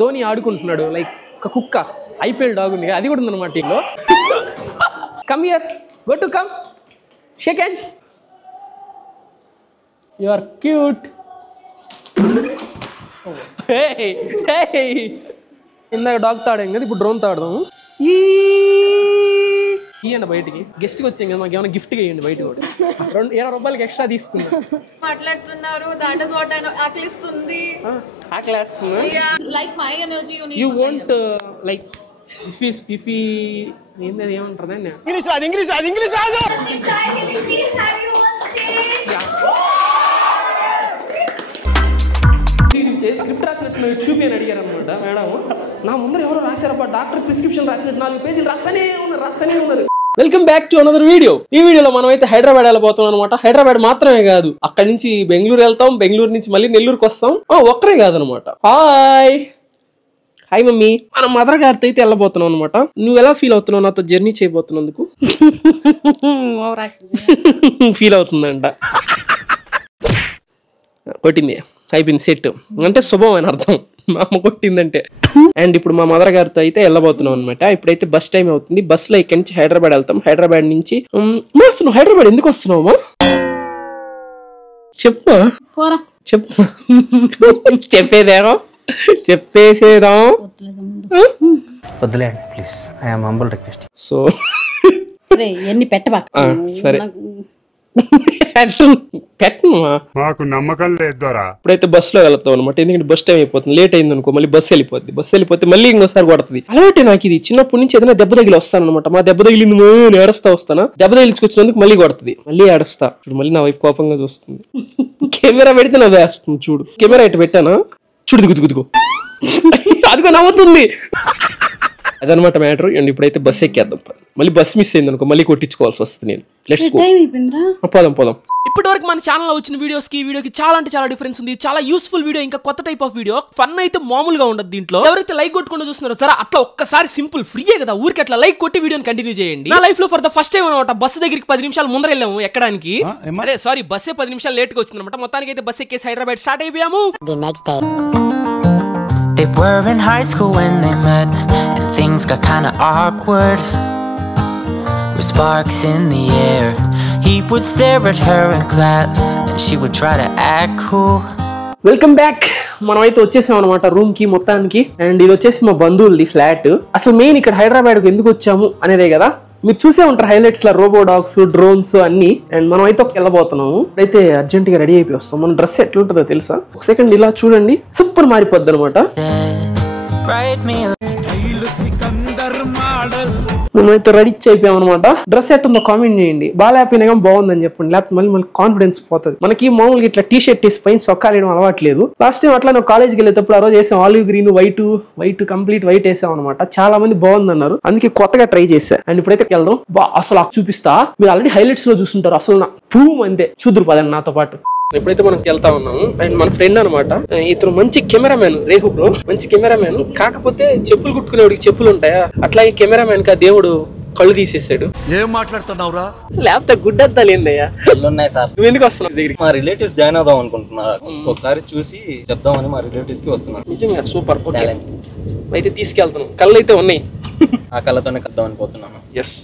ధోని ఆడుకుంటున్నాడు లైక్ ఒక కుక్క ఐపీఎల్ డాగ్ ఉంది అది కూడా ఉందన్నమాట టీంలో. Come here, go to come, shake hand, you are cute. ఇందాక డాగ్ తాడాం కదా, ఇప్పుడు డ్రోన్ తాడదాము. ఇవ్వండి బయటికి, గెస్ట్కి వచ్చాం కదా, మాకు ఏమైనా గిఫ్ట్గా ఇవ్వండి బయట కూడా. 20 రూపాయలకి ఎక్స్ట్రా తీసుకున్నాం. మాట్లాడుతున్నారు, that is what ఆకలిస్తుంది. ఆకలేస్తున్నా. Like my energy you won't like if he ఏంది ఏమంటారు ఇంగ్లీష్ రాదు. please have you on stage. Script రాసినట్టు చూపి అని అడిగారు అనమాట మేడం. నా ముందర ఎవరో రాశారబ్బా, డాక్టర్ ప్రిస్క్రిప్షన్ రాసినట్టు 4 పేజీలు రాస్తానే ఉన్నారు. Welcome back to another video. ఈ వీడియోలో మనం అయితే హైదరాబాద్ వెళ్ళబోతాం అనమాట. హైదరాబాద్ మాత్రమే కాదు, అక్కడి నుంచి బెంగళూరు వెళ్తాం, బెంగళూరు నుంచి మళ్ళీ నెల్లూరుకి వస్తాం. ఒక్కరే కాదనమాట. Hi mummy. మన మదర్ గారితో అయితే వెళ్ళబోతున్నాం అనమాట. నువ్వు ఎలా ఫీల్ అవుతున్నావు నాతో జర్నీ చేయబోతున్నందుకు? ఫీల్ అవుతుందంట. కొట్టింది, అయిపోయింది సెట్ అంటే శుభం అని అర్థం, మా అమ్మ కొట్టిందంటే. అండ్ ఇప్పుడు మా మదర్ గారితో అయితే వెళ్ళబోతున్నాం అనమాట. ఇప్పుడైతే బస్ టైం అవుతుంది. బస్ లో ఇక్కడి నుంచి హైదరాబాద్ వెళ్తాం. హైదరాబాద్ నుంచి అసలు హైదరాబాద్ ఎందుకు వస్తున్నావమ్మా? చెప్పు చెప్పేదేమో చెప్పేసేదా? వద్దులేండి please, I am humble request. So ఎన్ని పెట్టబాక. సరే మాకు నమ్మకం లేదు దొరా. ఇప్పుడైతే బస్ లో వెళ్తాం అనమాట. ఎందుకంటే బస్ టైం అయిపోతుంది, లేట్ అయింది అనుకో మళ్ళీ బస్సు వెళ్ళిపోద్ది. బస్సు వెళ్ళిపోతే మళ్ళీ ఇంకోసారి కొడుతుంది. అలాంటి నాకు ఇది చిన్నప్పటి నుంచి ఏదైనా దెబ్బ తగిలి వస్తాను అనమాట. మా దెబ్బ తగిలింది నేను ఏడుస్తా వస్తానా, దెబ్బ తగిలించుకొచ్చినందుకు మళ్ళీ కొడుతుంది, మళ్ళీ ఏడుస్తా. ఇప్పుడు మళ్ళీ నా వైపు కోపంగా చూస్తుంది. కెమెరా పెడితే నా వేస్తుంది చూడు. కెమెరా ఇటు పెట్టానా చూడు, దిగుదిగుదిగో అదిగో నవ్వుతుంది. అదనమాట మ్యాటర్. అండ్ ఇప్పుడైతే బస్ ఎక్కేద్దాం. మళ్ళీ బస్ మిస్ అయింది అనుకో మళ్ళీ కొట్టించుకోవాల్సి వస్తుంది. నేను లెట్స్ గో, పోదాం. ఇప్పటి వరకు మన ఛానల్లో వచ్చిన వీడియోస్ కి వీడియోకి చాలా అంటే చాలా డిఫరెన్స్ ఉంది. చాలా యూస్ఫుల్ వీడియో, ఇంకా కొత్త టైప్ ఆఫ్ వీడియో. ఫన్ అయితే మామూలుగా ఉండదు దీంట్లో. ఎవరైతే లైక్ కొట్టుకుంటూ చూస్తున్నారో సరే అట్లా ఒక్కసారి సింపుల్ ఫ్రీయే కదా, ఊరికి అట్లా లైక్ కొట్టి వీడియోని కంటిన్యూ చేయండి. నా లైఫ్ లో ఫర్ ద ఫస్ట్ టైం అనమాట బస్సు దగ్గరికి 10 నిమిషాలు ముందర వెళ్ళాము ఎక్కడానికి. అదే సారీ, బస్సే 10 నిమిషాలు లేట్ గా వచ్చింది అనమాట. మొత్తానికి అయితే బస్ ఎక్కేసి హైదరాబాద్ స్టార్ట్ అయిపోయాము. They were in high school when they met, and things got kinda awkward. With sparks in the air, he would stare at her in class, and she would try to act cool. Welcome back. మనం అయితే వచ్చేసాం అనమాట room కి మొత్తానికి. And ఇది వచ్చేసి మా బంధువులది flat. అసలు మెయిన్ ఇక్కడ హైదరాబాద్ ఎందుకు వచ్చాము అనేదే కదా, మీరు చూసే ఉంటారు హైలైట్స్ లో రోబో డాగ్స్, డ్రోన్స్ అన్ని. అండ్ మనం అయితే వెళ్ళబోతున్నాము. అయితే అర్జెంట్ గా రెడీ అయిపోయి వస్తాం. మన డ్రెస్ ఎట్లుంటుందో తెలుసా? ఒక సెకండ్ ఇలా చూడండి, సూపర్ మారిపోద్ది అనమాట. మేమైతే రెడీ అయిపోయాం అనమాట. డ్రెస్ ఎట్టుందో కామెంట్ చేయండి. బాగా హ్యాపీగా బాగుందని చెప్పండి, లేకపోతే మళ్ళీ కాన్ఫిడెన్స్ పోతుంది. మనకి మామూలుగా ఇట్లా టీ షర్ట్ వేసి పైన సొక్కాలు వేయడం అలవాట్లేదు. లాస్ట్ టైం అట్లా నేను కాలేజ్కి వెళ్ళేటప్పుడు ఆ రోజు వేసాం olive green white complete white వేసాం అనమాట. చాలా మంది బాగుందన్నారు, అందుకే కొత్తగా ట్రై చేశా. అండ్ ఇప్పుడైతే వెళ్దాం. అసలు చూపిస్తా, మీరు ఆల్రెడీ హైలైట్స్ లో చూస్తుంటారు. అసలు నా పూమ్ అంతే, చూదురు పదండి నాతో పాటు. ఎప్పుడైతే మనం వెళ్తా ఉన్నాము. అండ్ మన ఫ్రెండ్ అనమాట, ఇతను మంచి కెమెరామ్యాన్, రేహు బ్రో మంచి కెమెరామ్యాన్. కాకపోతే చెప్పులు కుట్టుకునేవాడికి చెప్పులు ఉంటాయా, అట్లాగే కెమెరామ్యాన్ కా దేవుడు కళ్ళు తీసేసాడు. ఏం మాట్లాడుతున్నావురా? లేకపోతే గుడ్డద్దాలు ఏందయ్యా? ఉన్నాయి సార్. నువ్వు ఎందుకు వస్తున్నావు దగ్గరికి? మా రిలేటివ్స్ జాయిన్ అవుదాం అనుకుంటున్నారు, ఒకసారి చూసి చెప్దామని మా రిలేటివ్స్ కి వస్తున్నారు. నిజంగా సూపర్. అయితే తీసుకెళ్తాను. కళ్ళు అయితే ఉన్నాయి, ఆ కళ్ళతోనే కద్దాం అనుకుంటున్నాను.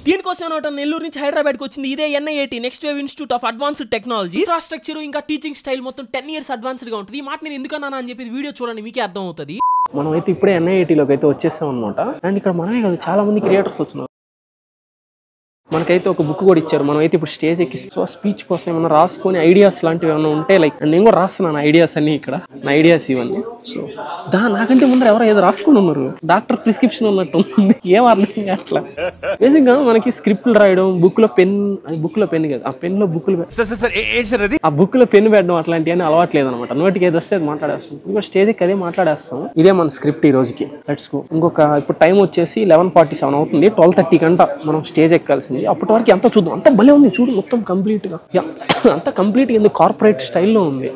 దీనికోసం నెల్లూరు నుంచి హైదరాబాద్ కి వచ్చింది ఇదే NIAT next wave institute of advanced technology. Infrastructure ఇంకా టీచింగ్ స్టైల్ మొత్తం 10 years అడ్వాన్స్డ్ గా ఉంటుంది. ఈ మాట నేను ఎందుకన్నా అని చెప్పి వీడియో చూడండి, మీకే అర్థం అవుతుంది. మనం అయితే ఇప్పుడే NIAT లోకి అయితే వచ్చేసాం అనమాట. అండ్ ఇక్కడ మనమే కాదు, చాలా మంది క్రియేటర్స్ వచ్చినారు. మనకైతే ఒక బుక్ కూడా ఇచ్చారు. మనం అయితే ఇప్పుడు స్టేజ్ ఎక్కి స్పీచ్ కోసం ఏమైనా రాసుకొని ఐడియాస్ లాంటివి ఏమైనా ఉంటే, లైక్ నేను కూడా రాస్తున్నాను ఐడియాస్ అన్ని. ఇక్కడ నా ఐడియాస్ ఇవన్నీ. సో నాకంటే ముందర ఎవరో ఏదో రాసుకొని ఉన్నారు, డాక్టర్ ప్రిస్క్రిప్షన్ ఉన్నట్టు ఉంది. ఏం అర్థం అట్లా. బేసిక్ గా మనకి స్క్రిప్ట్లు రాయడం, బుక్ లో పెన్ కదా, ఆ పెన్ లో ఆ బుక్ లో పెన్ పెట్టడం అట్లాంటివన్నీ అలవాట్లేదు అనమాట. నోటికి ఏదో వస్తే అది మాట్లాడేస్తాం. ఇంకో స్టేజ్ ఎక్కి అదే మాట్లాడేస్తాం. ఇదే మన స్క్రిప్ట్ ఈ రోజుకి. Let's go. ఇప్పుడు టైం వచ్చేసి 11:47 అవుతుంది. 12:30 గంట మనం స్టేజ్ ఎక్కాల్సింది. అప్పటి వరకు ఎంత చూద్దాం. అంత భలే ఉంది చూడు, మొత్తం కంప్లీట్ గా అంత కంప్లీట్ గా కార్పొరేట్ స్టైల్లో ఉంది.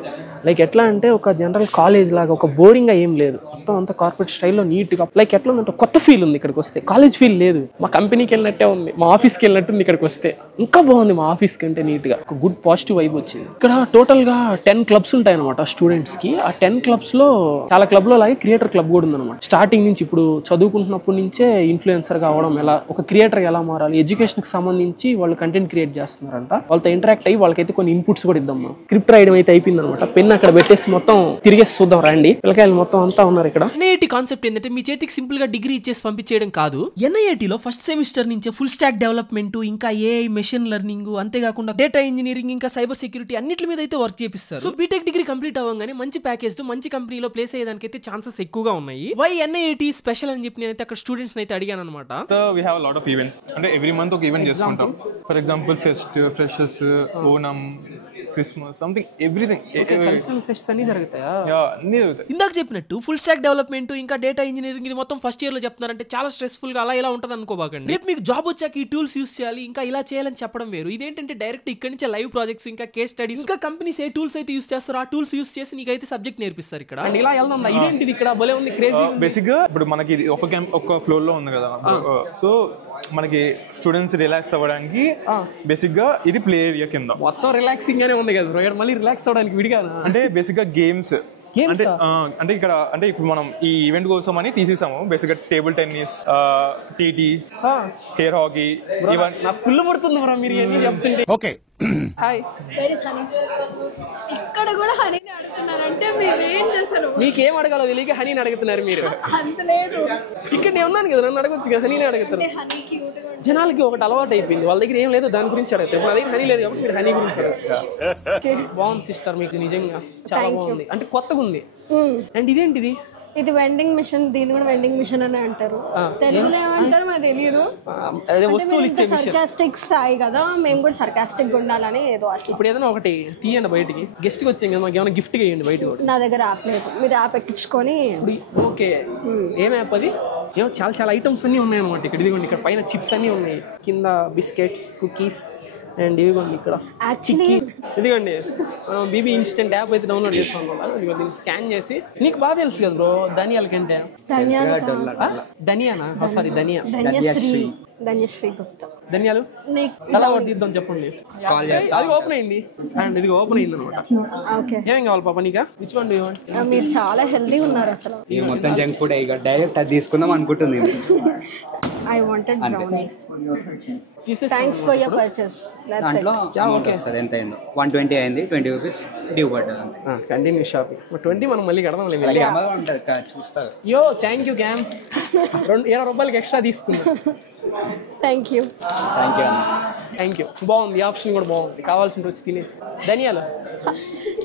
లైక్ ఎట్లా అంటే ఒక జనరల్ కాలేజ్ లాగా ఒక బోరింగ్ గా ఏం లేదు, మొత్తం అంతా కార్పొరేట్ స్టైల్లో నీట్ గా. లైక్ ఎట్లా ఉందంటే కొత్త ఫీల్ ఉంది ఇక్కడికి వస్తే. కాలేజ్ ఫీల్ లేదు, మా కంపెనీకి వెళ్ళినట్టే ఉంది, మా ఆఫీస్కి వెళ్ళినట్టుంది. ఇక్కడికి వస్తే ఇంకా బాగుంది మా ఆఫీస్ కంటే నీట్ గా. ఒక గుడ్ పాజిటివ్ వైబ్ వచ్చింది. ఇక్కడ టోటల్ గా 10 క్లబ్స్ ఉంటాయి అనమాట స్టూడెంట్స్ కి. ఆ 10 క్లబ్స్ లో చాలా క్లబ్ లో లాగే క్రియేటర్ క్లబ్ కూడా ఉందన్నమాట. స్టార్టింగ్ నుంచి ఇప్పుడు చదువుకుంటున్నప్పటి నుంచే ఇన్ఫ్లుయెన్సర్ గా అవడం, ఎలా ఒక క్రియేటర్ ఎలా మారాలి, ఎడ్యుకేషన్ కి సంబంధించి వాళ్ళు కంటెంట్ క్రియేట్ చేస్తున్నారంట. వాళ్ళతో ఇంటరాక్ట్ అయ్యి వాళ్ళకైతే కొన్ని ఇన్పుట్స్ కూడా ఇద్దాం. మనం స్క్రిప్ట్ రాయడం అయితే అయిపోయింది అనమాట. పెన్ అక్కడ పెట్టేసి మొత్తం తిరిగేసి చూద్దాం రండి. పిల్లకాయలు మొత్తం అంతా ఉన్నారు ఇక్కడ. ఎన్ఐటి కాన్సెప్ట్ ఏంటంటే మీ చేతికి సింపుల్ గా డిగ్రీ ఇచ్చేసి పంపించేయడం కాదు. ఎన్ఐటిలో ఫస్ట్ సెమిస్టర్ నుంచే ఫుల్ స్టాక్ డెవలప్మెంట్, ఇంకా ఏఐ, మెషిన్ లెర్నింగ్, అంతేకాకుండా డేటా ఇంజనీరింగ్, ఇంకా సైబర్ సెక్యూరిటీ అన్నిటి మీద అయితే వర్క్ చేపిస్తారు. సో బీటెక్ డిగ్రీ కంప్లీట్ అవ్వగానే మంచి ప్యాకేజ్ తో మంచి కంపెనీలో ప్లేస్ అయ్యేదానికైతే ఛాన్సెస్ ఎక్కువగా ఉన్నాయి. వై ఎన్ఐటి స్పెషల్ అని చెప్పి నేనైతే అక్కడ స్టూడెంట్స్ అయితే అడిగాను అనమాట. We have a lot of events. అంటే ఎవ్రీ మంత్ ఒక ఈవెంట్ చేసుకుంటాం. For example pest, freshers, Onam, Christmas, something everything. Cultural fests అన్ని జరుగుతాయా? అన్ని జరుగుతాయి. ఇందాక చెప్పినట్టు ఫుల్ స్టాక్ డెవలప్మెంట్, ఇంకా డేటా ఇంజనీరింగ్ ఇది మొత్తం ఫస్ట్ ఇయర్ లో చెప్తున్నారంటే చాలా స్ట్రెస్ఫుల్ గా అలా ఇలా ఉంటుంది అనుకోబాకండి. రేపు మీకు జాబ్ వచ్చాక ఈ టూల్స్ యూస్ చేయాలి, ఇంకా ఇలా చేయాలని చెప్పడం వేరు. ఇదేంటంటే డైరెక్ట్ ఇక్కడ నుంచి లైవ్ ప్రాజెక్ట్స్, ఇంకా కేస్ స్టడీస్, ఇంకా కంపెనీస్ ఏ టూల్స్ అయితే యూస్ చేస్తారో ఆ టూల్స్ యూస్ చేసి నీకైతే సబ్జెక్ట్ నేర్పిస్తారు ఇక్కడ. అండ్ ఇలా వెళ్దాం. ఇదేంటిది ఇక్కడ భలే ఉంది, క్రేజీ. బేసిక్ గా ఇప్పుడు మనకి ఇది ఒక ఫ్లోర్ లో ఉంది కదా, సో మనకి స్టూడెంట్స్ రిలాక్స్ అవ్వడానికి బేసిక్ గా ఇది ప్లే ఏరియా కింద మొత్తం రిలాక్సింగ్ గానే ఉంది కదా బ్రో. మళ్ళీ రిలాక్స్ అవ్వడానికి విడిగా అంటే బేసిక్ గా గేమ్స్ అంటే ఇక్కడ అంటే ఇప్పుడు మనం ఈ ఈవెంట్ కోసం అని తీసేసాము. బేసిక్ గా table tennis, TT, air hockey, ఇవన్నీ. నాకు కుళ్ళు పడుతుంది బ్రో మీరు ఇవన్నీ చెప్తుంటే. ఓకే హాయ్, ఇక్కడ కూడా హనీని అడుగుతున్నారంటే మీరేం చేస్తారు? మీకేం అడగాలో తెలియక హనీని అడుగుతున్నారు మీరు. అంత లేదు, ఇక్కడ నేను ఉన్నాను కదా, నన్ను అడగొచ్చు కదా. హనీని అడుగుతారు. హనీ క్యూట్ గా జనాలకి ఒకటి అలవాటు అయిపోయింది, వాళ్ళ దగ్గర ఏం లేదు దాని గురించి అడుగుతారు. మన దగ్గర హనీ లేదు కాబట్టి మీరు హనీ గురించి అడుగుతారు. బాగుంది సిస్టర్, మీకు నిజంగా చాలా బాగుంది, అంటే కొత్తగా ఉంది. అండ్ ఇదేంటిది? ఇది వెండింగ్ మిషన్. దీన్ని కూడా వెండింగ్ మిషన్ అని అంటారు. తెలుగులో ఏమంటారు మరి తెలియదు. అదే వస్తువులు ఇచ్చే సర్కాస్టిక్ స్థాయి కదా, మేము కూడా సర్కాస్టిక్ గా ఉండాలని ఏదో అట్లా. ఇప్పుడు ఏదైనా ఒకటి తీయండి బయటికి. గెస్ట్ కి వచ్చాం కదా, మాకు ఏమైనా గిఫ్ట్ ఇవ్వండి బయట. నా దగ్గర యాప్ లేదు, మీరు యాప్ ఎక్కించుకొని. ఓకే, ఏం యాప్ అది? ఏమో చాలా చాలా ఐటమ్స్ అన్నీ ఉన్నాయి అనమాట ఇక్కడ. ఇదిగోండి ఇక్కడ పైన చిప్స్ అన్నీ ఉన్నాయి, కింద బిస్కెట్స్, కుకీస్, అండ్ ఇదిగోండి ఇక్కడ ఇదిగోండి మనం బీబీ ఇన్స్టెంట్ యాప్ అయితే డౌన్లోడ్ చేస్తాం కదా. ఇదిగో దీన్ని స్కాన్ చేసి, నీకు బాగా తెలుసు కదా బ్రో ధనియాల కంటే. ధనియానా? సారీ ధనియా, ధన్యశ్రీ గుప్తా. ధనియాలు తలా ఒకటి తీద్దాం చెప్పండి. అది ఓపెన్ అయింది అండ్ ఇది ఓపెన్ అయింది అనమాట. ఏమేం కావాలి పాప నీకా? Which one do you want? మీరు చాలా హెల్దీ ఉన్నారు అసలు. ఈ మొత్తం జంక్ ఫుడ్ ఇక డైరెక్ట్ అది తీసుకుందాం అనుకుంటుంది. I wanted brownies. Thanks for your purchase. That's దాంట్లో ఓకే సార్ ఎంత అయిందో 120 అయింది, 20 రూపీస్ డ్యూ పడ్డది అంతే. Continue shopping. 20 మనం మళ్ళీ కడదాం. చూస్తారు. యో థ్యాంక్ యూ గ్యామ్. 20 రూపాయలకి ఎక్స్ట్రా తీసుకుందాం. Thank you. Thank you. బాగుంది, ఆప్షన్ కూడా బాగుంది. కావాల్సిన వచ్చి తినేసి. ధనియాలు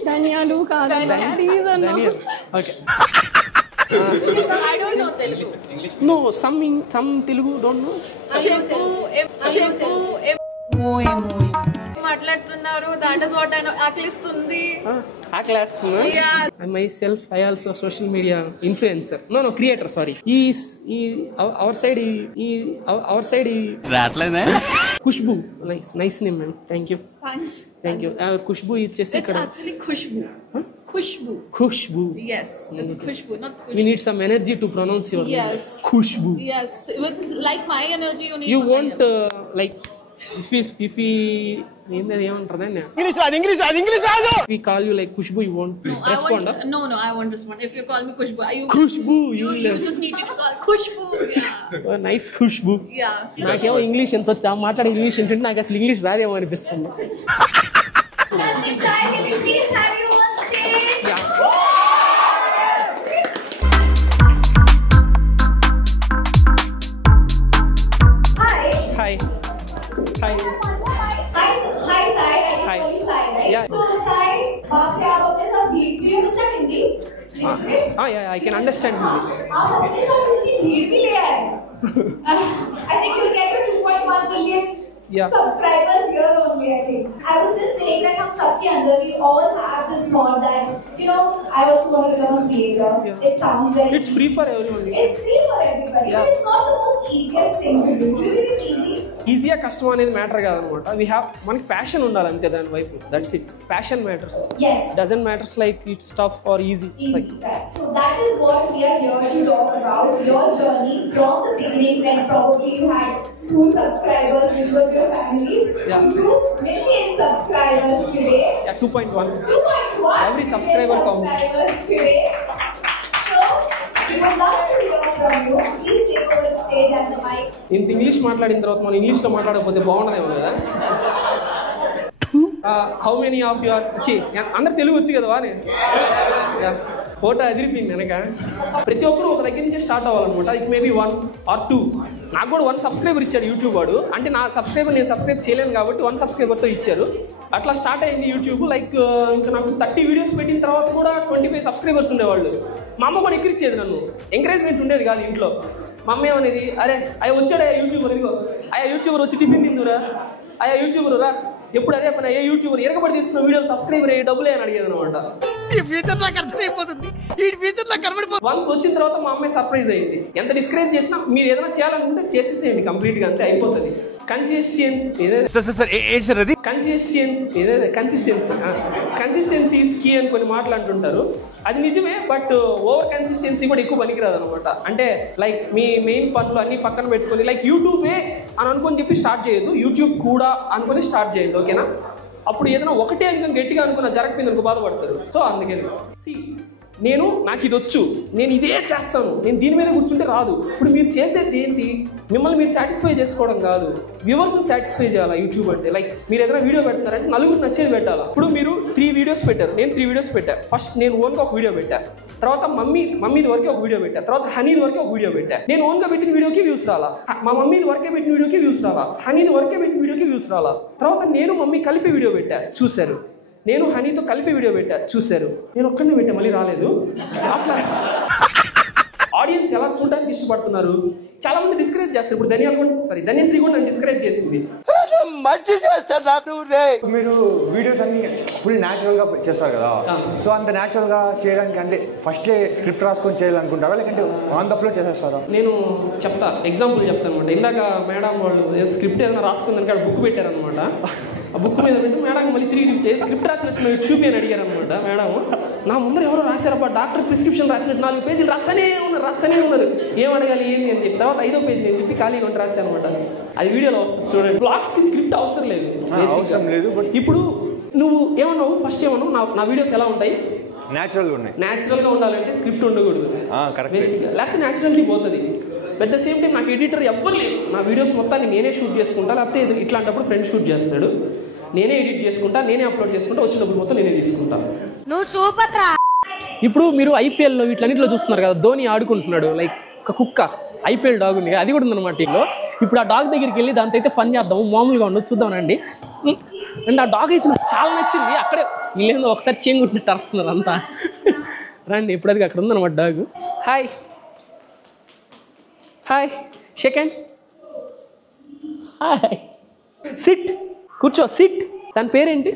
ధనియాలు కాదు, ప్లీజ్ అన్న. Okay. I don't know Telugu. No, some Telugu don't know. చెప్పు మాట్లాడుతున్నారు. That is what I know. ఆకలిస్తుంది. ఆకలిస్తుందా? I myself, I also social media influencer. No, creator. Sorry. Our side. రాట్లేదా? Khushbu. Nice name, ma'am. Thank you. Thank you. Khushbu ఇచ్చేసి ఇక్కడ. It's actually Khushbu. Khushbu. Yes, it's Khushbu, not Khushbu. You need some energy to pronounce your name. Yes. Khushbu. Yes, with like my energy you need. You want like if we ఏమంటారు we call you like Khushbu, you won't respond? No, I won't respond. If you call me Khushbu, Khushbu, you just need to call Khushbu. Yeah. Nice Khushbu. Yeah. నాకేమో English ఎంత వచ్చా, మాట్లాడే English ఏంటంటే నాకు అసలు English రాదేమో అనిపిస్తుంది. Hi. Yeah. So Sai, बात से आप अपने साथ भीड़ भी understand Hindi? Yeah, I can understand Hindi. आप अपने साथ हिंदी भीड़ भी ले आए. I think you'll get your 2.1 billion subscribers here only, I think. I was just saying that हम सबके अंदर we all have this thought that, you know, I also want to become a creator. It sounds very. It's free for everyone. It's free for everybody. But it's not the most easiest thing to do. Do you think it's easy? ఈజీగా కష్టం అనేది matter కాదనమాట. మనకి passion ఉండాలి అంతే దాని వైపు. That's it. Passion matters. Yes. Doesn't matters like it's tough or easy. Right. So that is what we are here to talk about. Your journey from the beginning when probably you had 2 subscribers, which was your family, to 2 million subscribers today. Yeah, 2.1. 2.1. Every subscriber counts. Subscribers today. So we would love to hear from you. Please take over the stage and the mic. ఇంత English మాట్లాడిన తర్వాత మనం ఇంగ్లీష్లో మాట్లాడకపోతే బాగుండదేమో కదా. How many of your అందరు తెలుగు వచ్చు కదా వానే ఫోటో అదిరిపోయింది వెనక. ప్రతి ఒక్కరు ఒక దగ్గర నుంచి స్టార్ట్ అవ్వాలన్నమాట. It maybe 1 or 2. నాకు కూడా 1 సబ్స్క్రైబర్ ఇచ్చాడు యూట్యూబ్ వాడు. అంటే నా సబ్స్క్రైబర్ నేను సబ్స్క్రైబ్ చేయలేను కాబట్టి 1 సబ్స్క్రైబర్తో ఇచ్చారు. అట్లా స్టార్ట్ అయింది యూట్యూబ్. లైక్ ఇంకా నాకు 30 వీడియోస్ పెట్టిన తర్వాత కూడా 25 సబ్స్క్రైబర్స్ ఉండేవాళ్ళు. మా అమ్మ కూడా ఎక్కిరిచ్చేది నన్ను. ఎంకరేజ్మెంట్ ఉండేది కాదు ఇంట్లో. మా అమ్మ ఏమనేది, అరే అయ్యా వచ్చాడు అయ్యా యూట్యూబర్, ఇదిగో అయ్యా యూట్యూబర్ వచ్చి టిఫిన్ తిందురా, అయ్యా యూట్యూబర్ రా, ఎప్పుడు అదే పని అయ్యా యూట్యూబర్ ఎరగబడి తీస్తున్న వీడియోలు సబ్స్క్రైబర్ అయ్యే డబ్బులే అని అడిగేది అనమాట. వన్స్ వచ్చిన తర్వాత మా అమ్మాయి సర్ప్రైజ్ అయింది. ఎంత డిస్కరేజ్ చేసినా మీరు ఏదైనా చేయాలనుకుంటే చేసేసేయండి కంప్లీట్గా, అంతే అయిపోతుంది. కన్సిస్టెన్సీ ఈజ్ కీ అని కొన్ని మాటలు అంటుంటారు. అది నిజమే, బట్ ఓవర్ కన్సిస్టెన్సీ కూడా ఎక్కువ పనికిరాదు అనమాట. అంటే లైక్ మీ మెయిన్ పనులు అన్ని పక్కన పెట్టుకొని లైక్ యూట్యూబే అని అనుకొని చెప్పి స్టార్ట్ చేయొద్దు. యూట్యూబ్ కూడా అనుకొని స్టార్ట్ చేయండి, ఓకేనా? అప్పుడు ఏదైనా ఒకటే అనుకుని గట్టిగా అనుకున్న జరగపోయింది అనుకో బాధపడతారు. సో అందుకని నాకు ఇది వచ్చు, నేను ఇదే చేస్తాను, నేను దీని మీద కూర్చుంటే రాదు. ఇప్పుడు మీరు చేసేది ఏంటి? మిమ్మల్ని మీరు సాటిస్ఫై చేసుకోవడం కాదు, వ్యూవర్స్ని సాటిస్ఫై చేయాలి యూట్యూబ్ అంటే. లైక్ మీరు ఏదైనా వీడియో పెడతారంటే నలుగురు నచ్చేది పెట్టాలి. ఇప్పుడు మీరు 3 వీడియోస్ పెట్టారు, నేను 3 వీడియోస్ పెట్టాను. ఫస్ట్ నేను ఓన్గా ఒక వీడియో పెట్టాను, తర్వాత మమ్మీది వరకే ఒక వీడియో పెట్టాను, తర్వాత హనీది వరకే ఒక వీడియో పెట్టాను. నేను ఓన్గా పెట్టిన వీడియోకి వ్యూస్ రాలా, మా మమ్మీది వరకే పెట్టిన వీడియోకి వ్యూస్ రాలా, హనీది వరకే పెట్టిన వీడియోకి వ్యూస్ రాలా. తర్వాత నేను మమ్మీ కలిపి వీడియో పెట్టా, చూశారు. నేను హనీతో కలిపి వీడియో పెట్టా, చూశారు. నేను ఒక్కడనే పెట్టా, మళ్ళీ రాలేదు. అట్లా ఆడియన్స్ ఎలా చూడడానికి ఇష్టపడుతున్నారు. చాలా మంది డిస్కరేజ్ చేస్తారు. ఇప్పుడు ధన్యశ్రీ కూడా నన్ను డిస్కరేజ్ చేసింది. మీరు వీడియోస్ అన్ని ఫుల్ న్యాచురల్ గా చేస్తారు కదా, సో అంత న్యాచురల్ గా చేయడానికి అంటే ఫస్ట్ స్క్రిప్ట్ రాసుకొని చేయాలనుకుంటారా లేకంటే ఆన్ ద ఫ్లో చేసేస్తారా? నేను ఎగ్జాంపుల్ చెప్తాను అనమాట. ఇందాక మేడం వాళ్ళు స్క్రిప్ట్ ఏదైనా రాసుకుందానికి అక్కడ బుక్ పెట్టారనమాట. ఆ బుక్ మీద పెట్టి మేడం మళ్ళీ తిరిగి స్క్రిప్ట్ రాసినట్టు చూపి అని అడిగారు అనమాట. మేడం నా ముందర ఎవరో రాశారబ్బా, డాక్టర్ ప్రిస్క్రిప్షన్ రాసినట్టు 4 పేజీలు రాస్తూనే ఉన్నారు. ఏం అడగాలి ఏంది అని చెప్పి తర్వాత 5వ పేజీ నేను చెప్పి ఖాళీగా ఉండి రాశాను అనమాట. అది వీడియోలో వస్తుంది చూడండి. బ్లాగ్స్కి స్క్రిప్ట్ అవసరం లేదు. ఇప్పుడు నువ్వు ఏమన్నావు, ఫస్ట్ ఏమన్నావు, నా వీడియోస్ ఎలా ఉంటాయి? న్యాచురల్గా ఉండాలంటే స్క్రిప్ట్ ఉండకూడదు బేసిక్గా, లేకపోతే న్యాచురాలిటీ పోతుంది. అట్ ద సేమ్ టైం నాకు ఎడిటర్ ఎవ్వరు లేదు. నా వీడియోస్ మొత్తాన్ని నేనే షూట్ చేసుకుంటా, లేకపోతే ఇట్లాంటప్పుడు ఫ్రెండ్ షూట్ చేస్తాడు. నేనే ఎడిట్ చేసుకుంటా, నేనే అప్లోడ్ చేసుకుంటా, వచ్చినప్పుడు మొత్తం నేనే తీసుకుంటా. నువ్వు సూపర్ రా. ఇప్పుడు మీరు ఐపీఎల్లో వీటిలన్నింటిలో చూస్తున్నారు కదా, ధోని ఆడుకుంటున్నాడు. లైక్ ఒక కుక్క ఐపీఎల్ డాగ్ ఉంది, అది కూడా ఉందన్నమాట ఇంట్లో. ఇప్పుడు ఆ డాగ్ దగ్గరికి వెళ్ళి దాంతో అయితే ఫన్ చేద్దాము, మామూలుగా ఉండదు చూద్దామండి. అండ్ ఆ డాగ్ అయితే నాకు చాలా నచ్చింది. అక్కడే వీళ్ళేందో ఒకసారి చేంగుంటున్నట్టు అరుస్తున్నారు అంతా. రండి, ఇప్పుడు అది అక్కడ ఉందన్నమాట dog. Hi shake hand. Hi, sit, కూర్చో, సిట్. దాని పేరేంటి?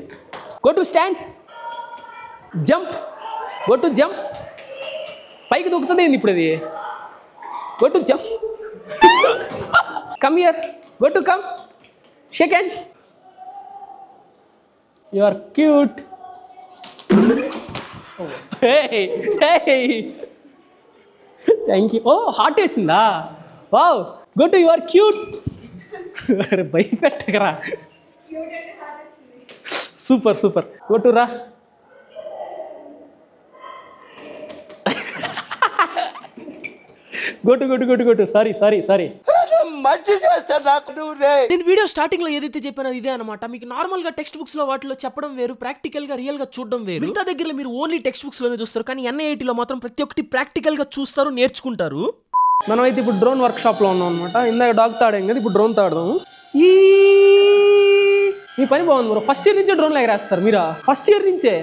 Go to stand, jump, go to jump. పైకి దూకుతుంది ఏంది ఇప్పుడు అది? Go to jump, come here, go to come, shake hand. You are cute. Thank you. ఓ హార్ట్ వేసిందా? Wow, go to, you are cute. అరే భయపెట్టకరా. Super super. గో టు రా. గోటు. సారీ. నేను వీడియో స్టార్టింగ్ లో ఏదైతే చెప్పానో ఇదే అనమాట. మీకు నార్మల్ గా టెక్స్ట్ బుక్స్ లో వాటిలో చెప్పడం వేరు, ప్రాక్టికల్ గా రియల్ గా చూడడం వేరు. మిగతా దగ్గర మీరు ఓన్లీ టెక్స్ట్ బుక్స్ లోనే చూస్తారు, కానీ NIT లో మాత్రం ప్రతి ఒక్కటి ప్రాక్టికల్ గా చూస్తారు, నేర్చుకుంటారు. మనం అయితే ఇప్పుడు డ్రోన్ వర్క్ షాప్ లో ఉన్నాం అనమాట. ఇందాక డాగ్ తాడాం కదా, ఇప్పుడు డ్రోన్ తాడదాము. మీ పని బాగుంది బ్రో. ఫస్ట్ ఇయర్ నుంచే డ్రోన్ ఎగరేస్తారు మీరా? ఫస్ట్ ఇయర్ నుంచే?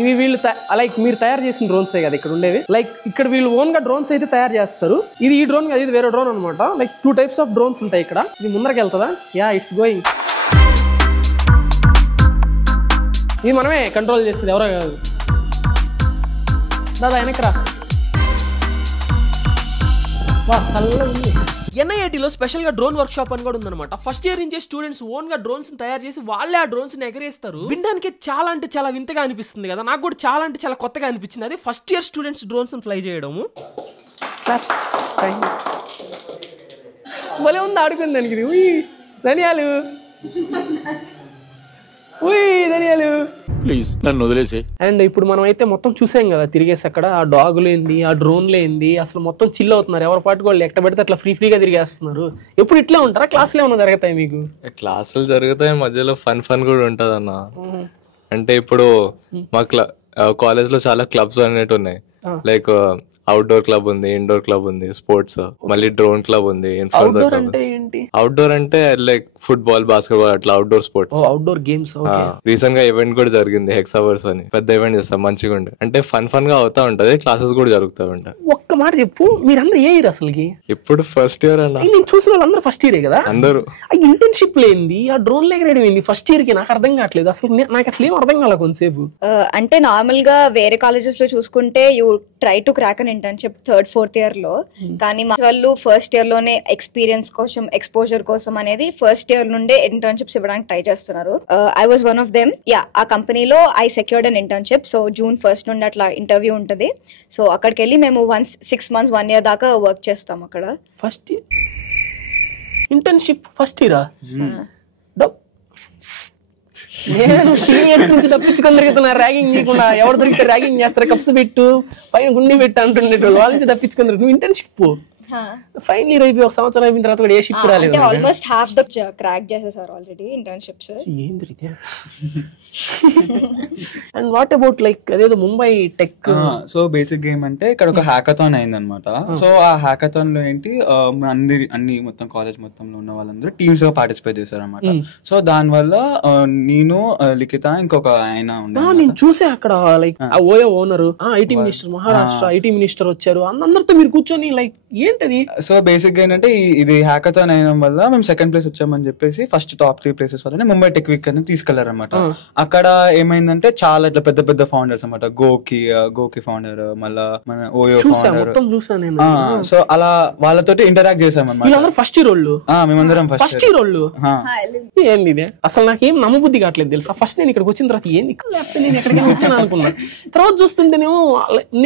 ఇవి వీళ్ళు లైక్ మీరు తయారు చేసిన డ్రోన్సే కదా ఇక్కడ ఉండేవి. లైక్ ఇక్కడ వీళ్ళు ఓన్ గా డ్రోన్స్ అయితే తయారు చేస్తారు. ఇది ఈ డ్రోన్ కాదు, ఇది వేరే డ్రోన్ అనమాట. లైక్ 2 types ఆఫ్ డ్రోన్స్ ఉంటాయి ఇక్కడ. ఇది ముందరకి వెళ్తుందా? Yeah, it's going. ఇది మనమే కంట్రోల్ చేస్తుంది, ఎవరో కాదు. దాదా వెనకరా. వా చల్లగా ఉంది. ఎన్ఐఐటీలో స్పెషల్గా డ్రోన్ వర్క్ షాప్ అని కూడా ఉందన్నమాట. ఫస్ట్ ఇయర్ నుంచే స్టూడెంట్స్ ఓన్గా డ్రోన్స్ తయారు చేసి వాళ్ళే ఆ డ్రోన్స్ని ఎగరేస్తారు. వినడానికి చాలా అంటే చాలా వింతగా అనిపిస్తుంది కదా, నాకు కూడా చాలా అంటే చాలా కొత్తగా అనిపించింది. అదే ఫస్ట్ ఇయర్ స్టూడెంట్స్ డ్రోన్స్ని ఫ్లై చేయడము. భలే ఉంది ఆడుకుంది దానికి. ధనియాలు ధనియాలు ప్లీజ్ నన్ను వదిలేసి. అండ్ ఇప్పుడు మనం అయితే మొత్తం చూసాం కదా తిరిగేసి, అక్కడ ఆ డాగులు ఏంది, ఆ డ్రోన్లు ఏంది, అసలు మొత్తం చిల్ అవుతున్నారు. ఎవరి పాటు వాళ్ళు ఎక్కడ పెడితే అట్లా ఫ్రీగా తిరిగేస్తున్నారు. ఎప్పుడు ఇట్లా ఉంటారా? క్లాసులు ఏమైనా జరుగుతాయి మీకు? క్లాసులు జరుగుతాయి, మధ్యలో ఫన్ కూడా ఉంటది అన్న. అంటే ఇప్పుడు మా కాలేజ్ లో చాలా క్లబ్స్ అనేవి ఉన్నాయి. లైక్ అవుట్డోర్ క్లబ్ ఉంది, ఇండోర్ క్లబ్ ఉంది, స్పోర్ట్స్, మళ్ళీ డ్రోన్ క్లబ్ ఉంది. అవుట్డోర్ అంటే లైక్ ఫుట్బాల్, బాస్కెట్బాల్ అట్లా outdoor sports, outdoor games. Recent గా ఈవెంట్ కూడా జరిగింది, హెక్స్ అవర్స్ అని పెద్ద ఈవెంట్ చేస్తాం, మంచిగా ఉండే. అంటే ఫన్ గా అవుతా ఉంటది, క్లాసెస్ కూడా జరుగుతూ ఉంటాయి. ఒక్క మాట చెప్పు, మీరందరూ ఏ ఇయర్ అసలుకి? ఇప్పుడు ఫస్ట్ ఇయర్ అన్న. నేను చూసిన వాళ్ళందరూ ఫస్ట్ ఇయరే కదా అందరూ. ఆ ఇంటర్న్షిప్ లేంది, ఆ డ్రోన్ ఎగరేయడం ఏంది ఫస్ట్ ఇయర్ కి? నాకు అర్థం కావట్లేదు అసలు. నాకు అసలు ఏం అర్థం కాల కొంతసేపు. అంటే నార్మల్ గా వేరే కాలేజెస్ లో చూసుకుంటే you try to crack an internship third fourth year లో, కానీ వాళ్ళు ఫస్ట్ ఇయర్ లోనే ఎక్స్పీరియన్స్ కోసం, ఎక్స్పోజర్ కోసం అనేది ఫస్ట్ ఇయర్ నుండే ఇంటర్న్షిప్స్ ఇవ్వడానికి ట్రై చేస్తున్నారు. I was one of them. ఆ కంపెనీలో I secured an internship. So June 1st నుండి అట్లా ఇంటర్వ్యూ ఉంటుంది. సో అక్కడికి వెళ్ళి మేము 6 months 1 year దాకా వర్క్ చేస్తాం అక్కడ. ఫస్ట్ ఇంటర్న్షిప్ ఫస్ట్ ఇయరా? నేను సీనియర్స్ నుంచి తప్పించుకొని తిరుగుతున్నా, ర్యాగింగ్ చేయకుండా. ఎవరు దొరికితే ర్యాగింగ్ చేస్తారు, కప్స్ పెట్టు, పైన గుండి పెట్టు అంటుండేటోళ్ళు. వాళ్ళ నుంచి తప్పించుకొని నువ్వు ఇంటర్న్షిప్ ఫైనల్ ఇయర్ అయిపోయి 1 సంవత్సరం అయిపోయిన తర్వాత కూడా ఏ షిప్ రాలేదు. ఆల్మోస్ట్ హాఫ్ ద క్రాక్ చేసేసారు ఆల్రెడీ ఇంటర్న్షిప్స్. ఏంది అండ్ వాట్ అబౌట్ లైక్ అదేదో Mumbai tech? So basic game అంటే ఇక్కడ ఒక హ్యాకథాన్ అయింది అనమాట. సో ఆ హ్యాకథాన్ లో ఏంటి అన్ని మొత్తం కాలేజ్ మొత్తంలో ఉన్న వాళ్ళందరూ టీమ్స్ గా పార్టిసిపేట్ చేశారు అనమాట. సో దాని వల్ల నేను, లిఖిత, ఇంకొక ఆయన ఉండే. నేను చూసే అక్కడ like OYO owner, IT minister, Maharashtra IT minister వచ్చారు. అందరితో మీరు కూర్చొని లైక్ ఏంటది? సో బేసిక్ గా ఏంటంటే ఇది హ్యాకథాన్ అయిన వల్ల మేము 2nd place వచ్చామని చెప్పేసి ఫస్ట్ టాప్ 3 places వాళ్ళని ముంబై టెక్ వీక్ అని తీసుకెళ్లారు అనమాట. అక్కడ ఏమైందంటే చాలా ఇట్లా పెద్ద పెద్ద ఫౌండర్స్ అనమాట. గోకి ఫౌండర్, మళ్ళా మన ఓయో ఫౌండర్. సో అలా వాళ్ళతోటి ఇంటరాక్ట్ చేసామన్నమాట. ఫస్ట్ ఇయర్ వాళ్ళు, మేమందరం ఫస్ట్ ఇయర్ వాళ్ళు. ఏంది ఇదే అసలు? నాకేం నమ్మబుద్ధి కావట్లేదు తెలుసా. ఫస్ట్ నేను ఇక్కడికి వచ్చిన తర్వాత ఏంది, లేకపోతే నేను ఎక్కడికి వచ్చాను అనుకున్నా. తర్వాత చూస్తుంటేనేమో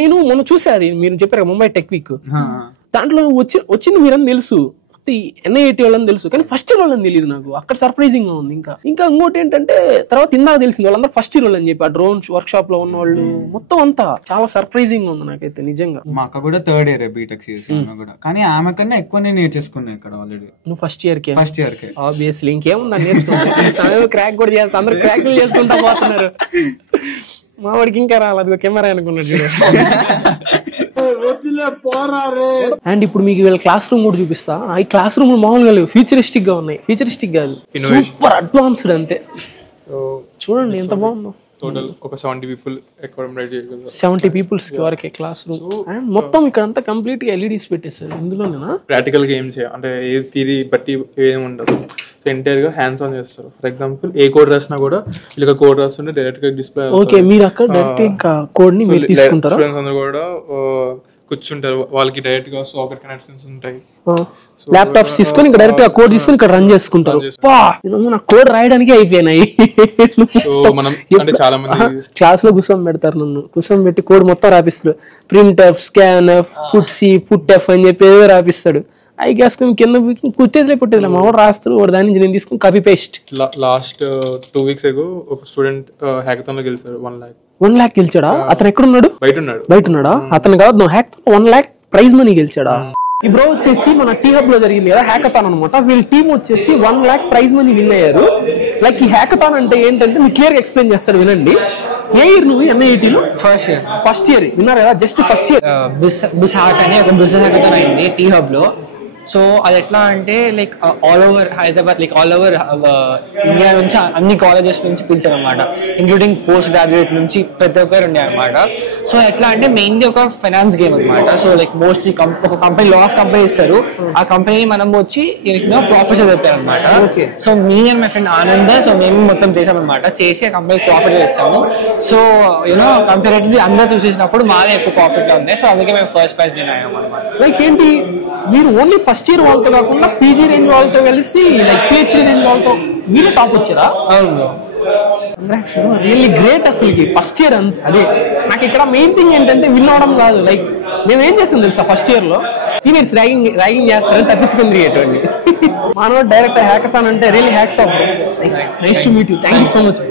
నేను మొన్న చూసేది, మీరు చెప్పారు ముంబై టెక్ వీక్, దాంట్లో వచ్చింది మీరని తెలుసు, ఎన్ఐఐటీ వాళ్ళని తెలుసు, కానీ ఫస్ట్ ఇయర్ వాళ్ళని తెలియదు నాకు. అక్కడ సర్ప్రైజింగ్ గా ఉంది. ఇంకా ఇంకోటి ఏంటంటే తర్వాత ఇందాక తెలిసింది వాళ్ళందరూ ఫస్ట్ ఇయర్ వాళ్ళని చెప్పి, ఆ డ్రోన్ వర్క్ షాప్ లో ఉన్న వాళ్ళు మొత్తం అంతా చాలా సర్ప్రైజింగ్ గా ఉంది నాకైతే నిజంగా. మా అక్క కూడా 3rd year బీటెక్ కూడా, కానీ ఆమె కన్నా ఎక్కువ నేను నేర్చేసుకున్నా ఇక్కడ ఆల్రెడీ. నువ్వు ఫస్ట్ ఇయర్ కే ఆబ్వియస్లీ ఇంకేముందా నేర్చుకున్నా. క్రాక్ కూడా చేస్తా, అందరూ క్రాక్లు చేసుకుంటా పోతున్నారు. మా వాడికి ఇంకా రాలేదు కెమెరా అనుకున్నాడు. అండ్ ఇప్పుడు మీకు వీళ్ళ క్లాస్ రూమ్ కూడా చూపిస్తా. ఈ క్లాస్ రూమ్ మామూలుగా లేవు, ఫ్యూచరిస్టిక్ గా ఉన్నాయి. ఫ్యూచరిస్టిక్ కాదు, సూపర్ అడ్వాన్స్డ్ అంతే. చూడండి ఎంత బాగుందో. టోటల్ ఒక 70 people అకామిడేట్ చేయగలరు. 70 people's కి వరకే క్లాస్ రూమ్. అండ్ మొత్తం ఇక్కడ అంతా కంప్లీట్ గా ఎల్ఈడీస్ పెట్టేస్తారు. ఇందులోనేనా ప్రాక్టికల్ గేమ్స్ అంటే ఏ థియరీ బట్టి ఏమి ఉండదు. ఎంటైర్ గా హ్యాండ్స్ ఆన్ చేస్తారు. ఫర్ ఎగ్జాంపుల్ ఏ కోడ్ రాసినా కూడా వీళ్ళకి కోడ్ రాస్తుంటే డైరెక్ట్ గా డిస్ప్లే. ఓకే, మీరు అక్కడ డైరెక్ట్ ఇంకా కోడ్ ని మీరు తీసుకుంటారా? స్టూడెంట్స్ అందరూ కూడా కూర్చుంటారు, వాళ్ళకి డైరెక్ట్ గా సాకెట్ కనెక్షన్స్ ఉంటాయి. ల్యాప్టాప్స్ తీసుకొని ఇక్కడ డైరెక్ట్ గా కోడ్ తీసుకొని ఇక్కడ రన్ చేసుకుంటారు. నా కోడ్ రాయడానికి అయిపోయినాయి. క్లాస్ లో కూర్చొని పెడతారు, నన్ను కూర్చొని పెట్టి కోడ్ మొత్తం రాపిస్తాడు. Printf, scanf, putc, put f అని చెప్పి ఏదో రాపిస్తాడు. అవి వేసుకొని కింద కుట్టేదిలే పుట్టేదిలే మా వాడు రాస్తాడు. వాడు దాని నుంచి నేను తీసుకుని copy paste. Last 2 weeks ago ఒక స్టూడెంట్ హ్యాకథాన్ లో గెలిచాడు. 1 lakh గెలిచాడా? అతను ఎక్కడున్నాడు? బయట ఉన్నాడా? అతను కాదు, నువ్వు హ్యాకథాన్ 1 lakh ప్రైజ్ మనీ గెలిచాడా? ఈ బ్రో వచ్చేసి మన టీ హబ్ లో జరిగింది కదా హ్యాకథాన్ అనమాట. వీళ్ళ టీం వచ్చేసి 1 lakh ప్రైజ్ మనీ విన్ అయ్యారు. లైక్ ఈ హ్యాకథాన్ అంటే ఏంటంటే మీకు క్లియర్ గా ఎక్స్ప్లెయిన్ చేస్తారు, వినండి. ఏ ఇయర్ నువ్వు ఎన్ఐఐటీలో? ఫస్ట్ ఇయర్ విన్నారు కదా, జస్ట్ ఫస్ట్ ఇయర్. బుస్ హాట్ అని ఒక బిజినెస్ హ్యాకథాన్ అయింది టీ హబ్ లో. సో అది ఎట్లా అంటే like all over Hyderabad, like all over India నుంచి అన్ని కాలేజెస్ నుంచి పిలిచారు అనమాట, ఇంక్లూడింగ్ పోస్ట్ గ్రాడ్యుయేట్ నుంచి ప్రతి ఒక్కరు ఉండే అనమాట. సో ఎట్లా అంటే మెయిన్లీ ఒక ఫైనాన్స్ గేమ్ అనమాట. సో లైక్ మోస్ట్లీ ఒక కంపెనీ లాస్ కంపెనీ ఇస్తారు, ఆ కంపెనీ మనం వచ్చి ప్రాఫిట్ చెప్పారు అనమాట. So me and my friend Anand, so మేము మొత్తం చేసాం అనమాట, చేసి ఆ కంపెనీ ప్రాఫిట్ చేస్తాము. సో కంపారిటివ్లీ అందరూ చూసేసినప్పుడు మాదే ఎక్కువ ప్రాఫిట్ లో ఉంది. సో అందుకే మేము ఫస్ట్ ప్రైజ్ విన్ అయ్యాం అనమాట. లైక్ ఏంటి మీరు ఓన్లీ ఫస్ట్ ఇయర్ వాళ్ళతో కాకుండా పీజీ రేంజ్ వాళ్ళతో కలిసి లైక్ పిహెచ్డి రేంజ్ వాళ్ళతో మీరే టాప్ వచ్చారా? అవును, రియల్లీ గ్రేట్. అసలుకి ఫస్ట్ ఇయర్ అదే నాకు ఇక్కడ మెయిన్ థింగ్ ఏంటంటే విన్ అవడం కాదు. లైక్ మేము ఏం చేస్తాం తెలుసా, ఫస్ట్ ఇయర్ లో సీనియర్స్ ర్యాగింగ్ చేస్తారని తప్పించుకుని తిరిగేటువంటి మనో డైరెక్ట్ హ్యాకథాన్ అంటే really hats off. Nice to meet you. Thank you so much.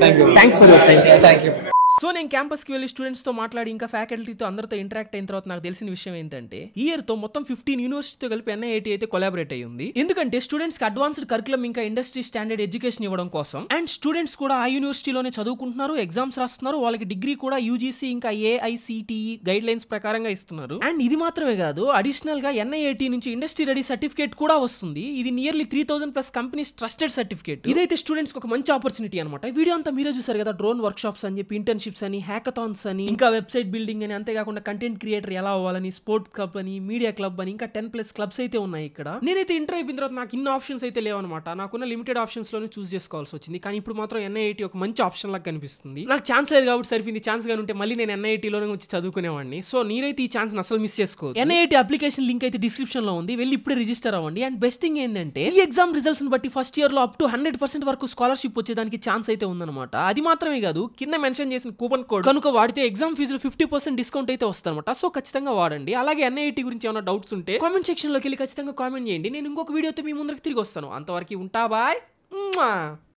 Thanks for your time. Thank you. So నేను క్యాంపస్కి వెళ్ళి స్టూడెంట్స్తో మాట్లాడి ఇంకా ఫ్యాకల్టీతో అందరితో ఇంటరాక్ట్ అయిన తర్వాత నాకు తెలిసిన విషయం ఏంటంటే ఈ ఇయర్తో మొత్తం 15 యూనివర్సిటీతో కలిపి NIIT అయితే కొలాబరేట్ అయ్యి ఉంది. ఎందుకంటే స్టూడెంట్స్కి అడ్వాన్స్డ్ కరికులం ఇంకా ఇండస్ట్రీ స్టాండర్డ్ ఎడ్యుకేషన్ ఇవ్వడం కోసం. అండ్ స్టూడెంట్స్ కూడా ఆ యూనివర్సిటీలోనే చదువుకుంటున్నారు, ఎగ్జామ్స్ రాస్తున్నారు, వాళ్ళకి డిగ్రీ కూడా UGC ఇంకా AICTE గైడ్ లైన్స్ ప్రకారంగా ఇస్తున్నారు. అండ్ ఇది మాత్రమే కాదు, అడిషనల్ గా NIIT నుంచి ఇండస్ట్రీ రెడీ సర్టిఫికేట్ కూడా వస్తుంది. ఇది నియర్లీ 3000+ కంపెనీస్ ట్రస్టెడ్ సర్టిఫికేట్. ఇదైతే స్టూడెంట్స్ ఒక మంచి ఆపర్చునిటీ అనమాట. వీడియో అంతా మీరే చూసారు కదా, డ్రోన్ వర్క్ షాప్స్ అని చెప్పి, ఇంటర్న్షిప్స్ అని, హ్యాకథాన్స్ అని, ఇంకా వెబ్సైట్ బిల్డింగ్ అని, అంతేకాకుండా కంటెంట్ క్రియేటర్ ఎలా అవ్వాలని, స్పోర్ట్స్ క్లబ్ అని, మీడియా క్లబ్ అని, ఇంకా 10+ క్లబ్స్ అయితే ఉన్నాయి ఇక్కడ. నేనైతే ఇంటర్ అయిపోయిన తర్వాత నాకు ఇన్ని ఆప్షన్స్ అయితే లేవన్నమాట. నాకున్న లిమిటెడ్ ఆప్షన్స్ లోనే చూస్ చేసుకోవాల్సి వచ్చింది. కానీ ఇప్పుడు మాత్రం NIIT ఒక మంచి ఆప్షన్ లాగా కనిపిస్తుంది. నాకు ఛాన్స్ లేదు కాబట్టి సరిపోయింది. ఛాన్స్ గా ఉంటే మళ్ళీ నేను NIIT లోనే వచ్చి చదువుకునేవాడిని. సో నేనైతే ఈ ఛాన్స్ అసలు మిస్ చేసుకోదు. NIIT అప్లికేషన్ లింక్ అయితే డిస్క్రిప్షన్ లో ఉంది, వెళ్ళి ఇప్పుడే రిజిస్టర్ అవ్వండి. అండ్ బెస్ట్ థింగ్ ఏంటంటే ఈ ఎగ్జామ్ రిజల్ట్స్ బట్టి ఫస్ట్ ఇయర్ లో అప్ టు 100% వరకు స్కాలర్షిప్ వచ్చేదానికి ఛాన్స్ అయితే ఉందన్నమాట. అది మాత్రమే కాదు, కింద మెన్షన్ చేసిన కూపన్ కోడ్ కనుక వాడితే ఎగ్జామ్ ఫీజులో 50% డిస్కౌంట్ అయితే వస్తారన్నమాట. సో ఖచ్చితంగా వాడండి. అలాగే NIIT గురించి ఏమైనా డౌట్స్ ఉంటే కామెంట్ సెక్షన్ లోకి వెళ్ళి ఖచ్చితంగా కామెంట్ చేయండి. నేను ఇంకొక వీడియోతో మీ ముందరికి తిరిగి వస్తాను. అంతవరకు ఉంటా, బాయ్.